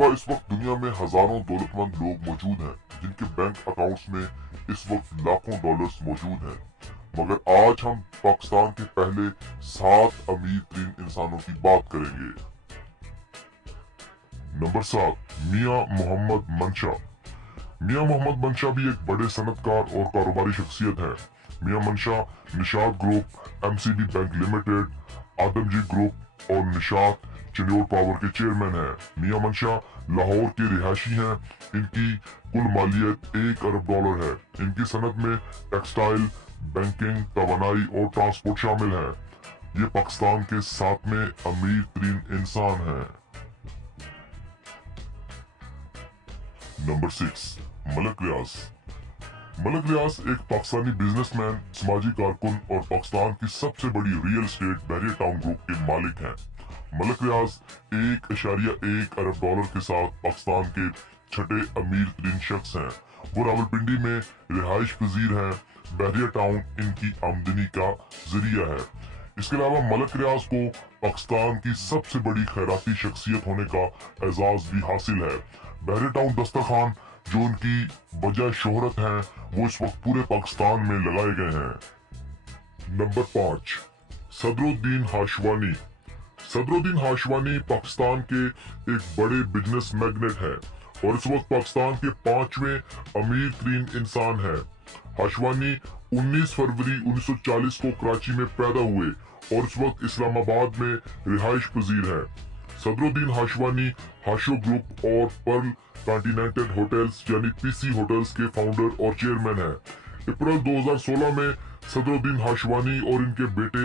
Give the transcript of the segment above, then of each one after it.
तैयबा, इस वक्त दुनिया में हजारों दौलतमंद लोग मौजूद हैं जिनके बैंक अकाउंट्स में इस वक्त लाखों डॉलर्स मौजूद हैं, मगर आज हम पाकिस्तान के पहले 7 अमीर तरीन इंसानों की बात करेंगे। नंबर 7, मियां मोहम्मद मंशा। मियां मोहम्मद मंशा भी एक बड़े सनतकार और कारोबारी शख्सियत है। मियां Mansha Nishat group, MCB bank limited, Adamjee group और निशात चिन्योर पावर के चेयरमैन हैं। मियां मंशा लाहौर के रिहायशी हैं। इनकी कुल मालियत $1 अरब है। इनकी सनत में टेक्सटाइल, बैंकिंग, तवानाई और ट्रांसपोर्ट शामिल है। ये पाकिस्तान के 7वें अमीर तरीन इंसान हैं। नंबर 6, मलक रियाज। मलक रियाज एक पाकिस्तानी बिजनेसमैन, समाजी कारकुन और पाकिस्तान की सबसे बड़ी रियल एस्टेट बहरिया टाउन ग्रुप के मालिक हैं। मलक रियाज $1.1 अरब के साथ पाकिस्तान के 6ठे अमीर तरीन शख्स हैं। वो रावलपिंडी में रिहाइश पजीर हैं। बहरिया टाउन इनकी आमदनी का जरिया है। इसके अलावा मलक रियाज को पाकिस्तान की सबसे बड़ी खैराती शख्सियत होने का एजाज भी हासिल है। बहरिया टाउन दस्तरखान जो उनकी वजह शोहरत है, वो इस वक्त पूरे पाकिस्तान में लगाए गए हैं। नंबर 5, सदरुद्दीन हाशवानी। सदरुद्दीन हाशवानी पाकिस्तान के एक बड़े बिजनेस मैग्नेट हैं और इस वक्त पाकिस्तान के 5वें अमीर तरीन इंसान हैं। हाशवानी 19 फरवरी 1940 को कराची में पैदा हुए और इस वक्त इस्लामाबाद में रिहाइश पजीर हैं। सदरुद्दीन हाशवानी हाशो ग्रुप और पर्ल कॉन्टिनेंटल होटल्स यानी PC होटल्स के फाउंडर और चेयरमैन हैं। अप्रैल 2016 में सदरुद्दीन हाशवानी और इनके बेटे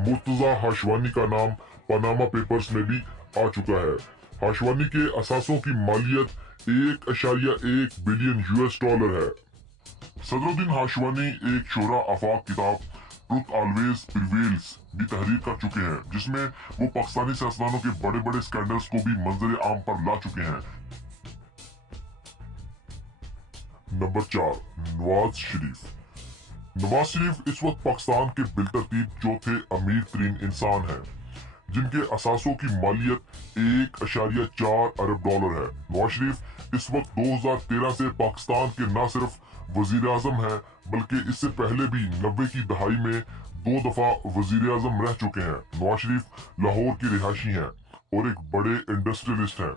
मुर्तजा हाशवानी का नाम पनामा पेपर्स में भी आ चुका है। हाशवानी के असासों की मालियत $1.1 बिलियन है। सदरुद्दीन हाशवानी एक शोरा आफाक किताब ट्रुथ ऑलवेज प्रिवेल्स भी तहरीर कर चुके हैं, जिसमें वो पाकिस्तानी सियासतदानों के बड़े बड़े स्कैंडल्स को भी मंजर आम पर ला चुके हैं। नंबर 4, नवाज शरीफ। नवाज शरीफ इस वक्त पाकिस्तान के बिलतरतीब चौथे अमीर तरीन इंसान हैं, जिनके असासों की मालियत $1.4 अरब है। नवाज शरीफ इस वक्त 2013 से पाकिस्तान के न सिर्फ वजीर आजम है, बल्कि इससे पहले भी 90 की दहाई में 2 दफा वजीर आजम रह चुके हैं। नवाज शरीफ लाहौर की रिहायशी हैं और एक बड़े इंडस्ट्रियलिस्ट हैं।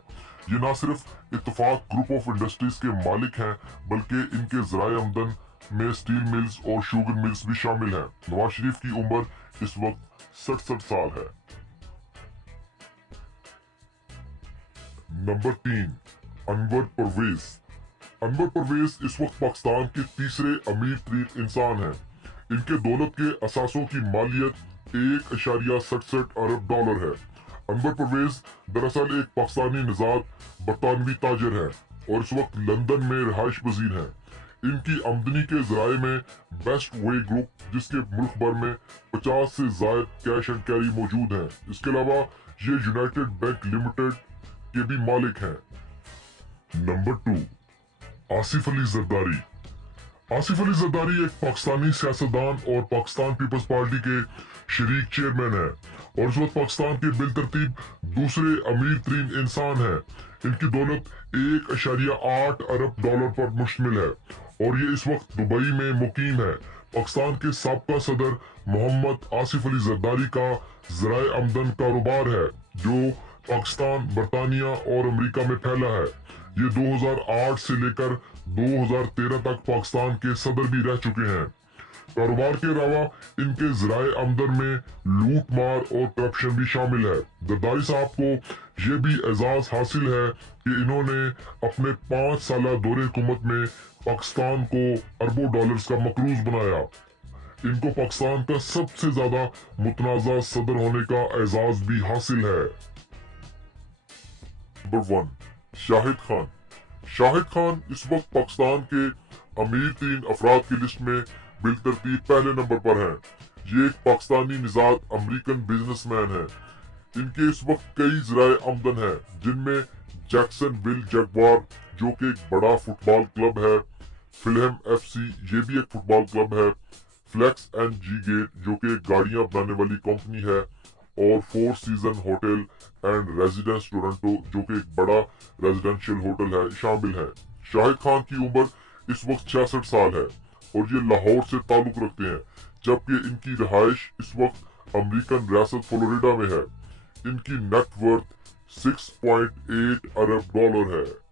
ये न सिर्फ इत्तफाक ग्रुप ऑफ इंडस्ट्रीज के मालिक हैं, बल्कि इनके ज़राए आमदन में स्टील मिल्स और शुगर मिल्स भी शामिल हैं। नवाज शरीफ की उम्र इस वक्त 67 साल है। नंबर 3, अनवर परवेज। अनवर परवेज इस वक्त पाकिस्तान के तीसरे अमीर तरीन इंसान हैं। इनके दौलत के असासों की मालियत $1.67 अरब है। अनवर परवेज दरअसल एक पाकिस्तानी निजात बरतानवी ताजर है और इस वक्त लंदन में रिहाइश पजीर हैं। इनकी आमदनी के जराए में बेस्ट वे ग्रुप, जिसके मुल्क भर में 50 से जायद कैश एंड कैरी मौजूद हैं। इसके अलावा ये यूनाइटेड बैंक लिमिटेड के भी मालिक हैं। नंबर 2, आसिफ अली जरदारी। आसिफ अली जरदारी एक पाकिस्तानी सियासतदान और पाकिस्तान पीपल्स पार्टी के शरीक चेयरमैन है और इस वक्त पाकिस्तान के बिलतरतीब दूसरे अमीर तरीन इंसान है। इनकी दौलत $1.8 अरब पर मुश्तमिल है और ये इस वक्त दुबई में मुकीम है। पाकिस्तान के साबका सदर मोहम्मद आसिफ अली जरदारी का ज़राए आमदन कारोबार है, जो पाकिस्तान, बरतानिया और अमेरिका में फैला है। ये 2008 से लेकर 2013 तक पाकिस्तान के सदर भी रह चुके हैं। कारोबार के अलावा इनके ज़राए आमदन में लूट मार और करप्शन भी शामिल है। जरदारी साहब को ये भी एजाज हासिल है कि इन्होंने अपने 5 साला दौरे हुकूमत में पाकिस्तान को अरबों डॉलर्स का मकरूज बनाया। इनको पाकिस्तान का सबसे ज्यादा मुतनाज़ा सदर होने का एजाज भी हासिल है। नंबर 1, शाहिद खान। शाहिद खान इस वक्त पाकिस्तान के अमीर तरीन अफराद की लिस्ट में बिलतरतीब पहले नंबर पर हैं। ये एक पाकिस्तानी निजात अमेरिकन बिजनेसमैन है। इनके इस वक्त कई ज़राए आमदन है, जिनमें जैक्सनविल जगुआर जो कि एक बड़ा फुटबॉल क्लब है, फिलहम FC ये भी एक फुटबॉल क्लब है, फ्लेक्स एंड जी गेट जो कि एक गाड़ियां बनाने वाली कंपनी है, اور Four Season Hotel and Residence Toronto جو کہ ایک بڑا ریزیڈینشیل ہوٹل ہے شامل ہے۔ شاہد خان کی عمر اس وقت 66 سال ہے اور یہ لاہور سے تعلق رکھتے ہیں، جبکہ ان کی رہائش اس وقت امریکن ریاست فلوریڈا میں ہے۔ ان کی نیٹ ورتھ $6.8 ارب ہے۔